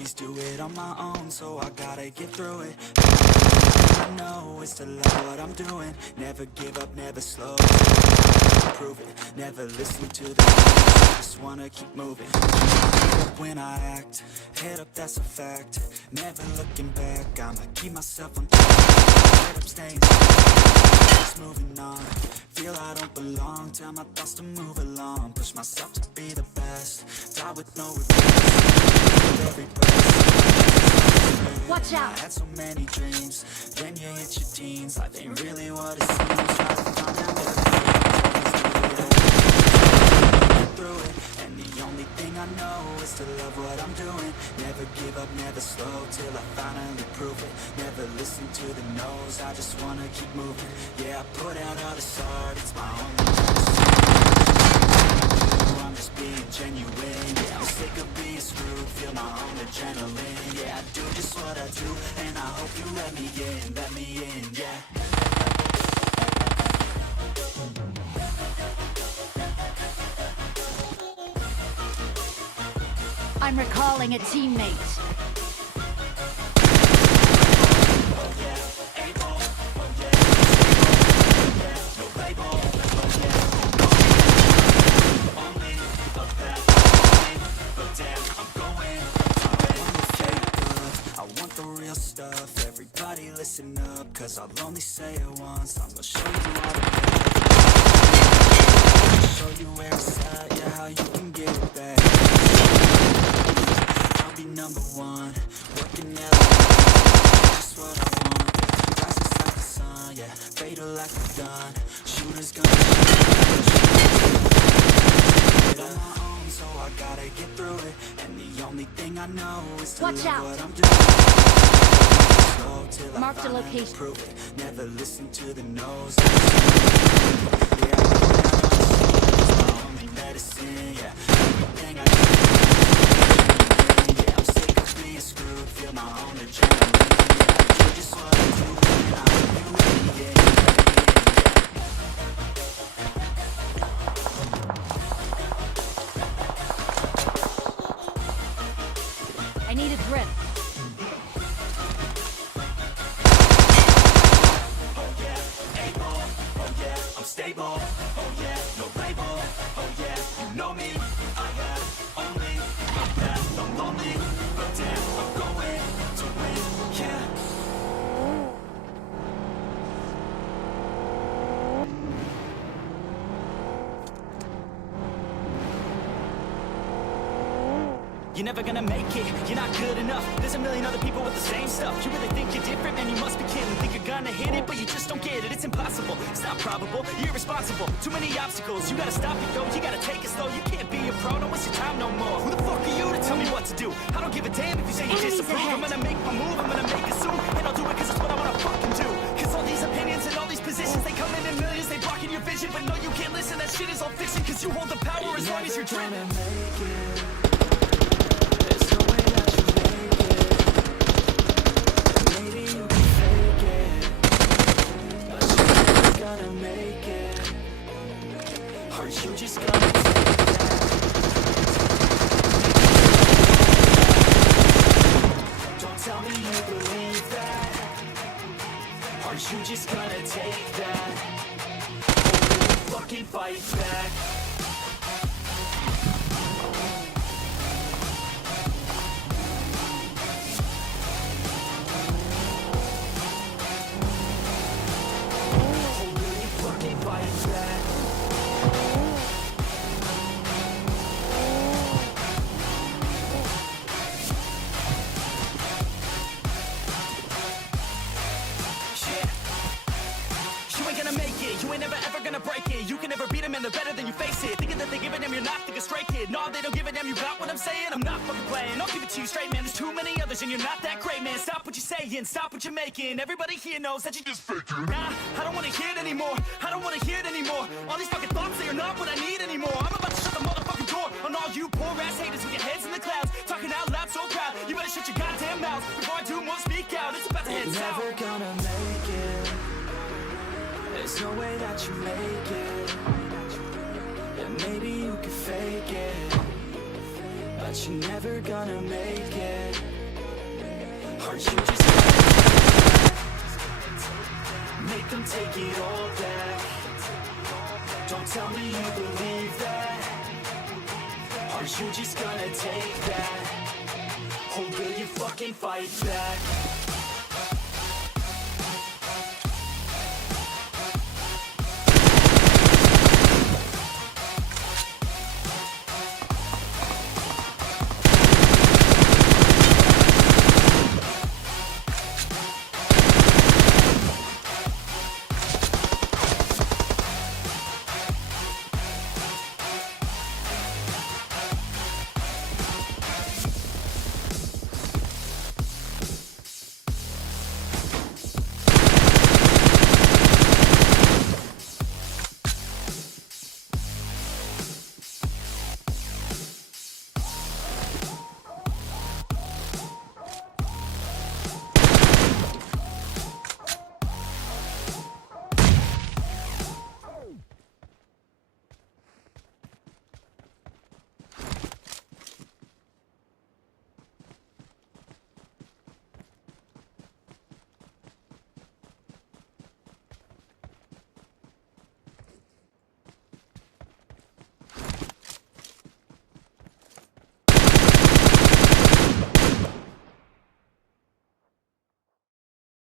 always do it on my own, so I gotta get through it. All I know is to love what I'm doing. Never give up, never slow, prove it. Never listen to the just wanna keep moving. When I act, head up, that's a fact. Never looking back, I'ma keep myself on track. Head up, staying just moving on. Feel I don't belong, tell my thoughts to move along. Push myself to be the best, die with no regrets. Every breath, watch out. I had so many dreams, then you hit your teens. Life ain't really what it seems. Try to find out what through it, and the only thing I know is to love what I'm doing. Never give up, never slow, till I finally prove it. Never listen to the no's, I just wanna keep moving. Yeah, I put out all this art, it's my only medicine. I'm just being genuine, yeah, I'm sick of being screwed. Feel my own adrenaline, yeah, I do just what I do, and I hope you let me in, yeah. I'm recalling a teammate. I want the real stuff, everybody listen up, cause I'll only say it once. I'm gonna show you all the show you where it's at, yeah, how you can get it back. I'll be number one, working at just what I want. Rise just like the sun, yeah, fatal like a gun. Shooters gonna shoot on my own, so I gotta get through it. And the only thing I know is to watch love out. what I'm doing. Till I Marked a finally location. prove it. Never listen to the no's. Medicine, yeah. Everything I do, yeah. I'm sick of being screwed. Feel my own adrenaline. Yeah, I do just what I do, and I hope you let me in. I need a grip. Oh yeah, able. Oh yeah, I'm stable. Oh yeah, no label. Oh yeah, you know me. I have only my path. I'm lonely, but damn, I'm going to win. Yeah. You're never gonna make it, you're not good enough. There's a million other people with the same stuff. You really think you're different, man, you must be kidding. Think you're gonna hit it, but you just don't get it. It's impossible, it's not probable, you're irresponsible. Too many obstacles, you gotta stop it, yo. You gotta take it slow, you can't be a pro. Don't waste your time no more. Who the fuck are you to tell me what to do? I don't give a damn if you say you Enemies disapprove. ahead. I'm gonna make my move, I'm gonna make it soon. And I'll do it cause it's what I wanna fucking do. Cause all these opinions and all these positions, they come in millions, they blocking your vision. But no, you can't listen, that shit is all fiction. Cause you hold the power as long as you're dreaming. You just gotta take that. Don't tell me you believe that. Are you just gonna take that? Or will you fucking fight back? Or will you fucking fight back? You ain't never ever gonna break it. You can never beat them and they're better than you face it. Thinking that they give a damn, you're not, think a straight kid. No, they don't give a damn, you got what I'm saying? I'm not fucking playing, I'll give it to you straight, man. There's too many others and you're not that great, man. Stop what you're saying, stop what you're making. Everybody here knows that you just faking. Nah, I don't wanna hear it anymore, I don't wanna hear it anymore. All these fucking thoughts, they are not what I need anymore. I'm about to shut the motherfucking door on all you poor ass haters with your heads in the clouds. Talking out loud so proud, you better shut your goddamn mouth before I do more speak out. It's about to head south. Never gonna make it. There's no way that you make it. And maybe you can fake it, but but you're never gonna make it. Are you just gonna make them take it all back? Don't tell me you believe that. Are you just gonna take that? Or will you fucking fight back?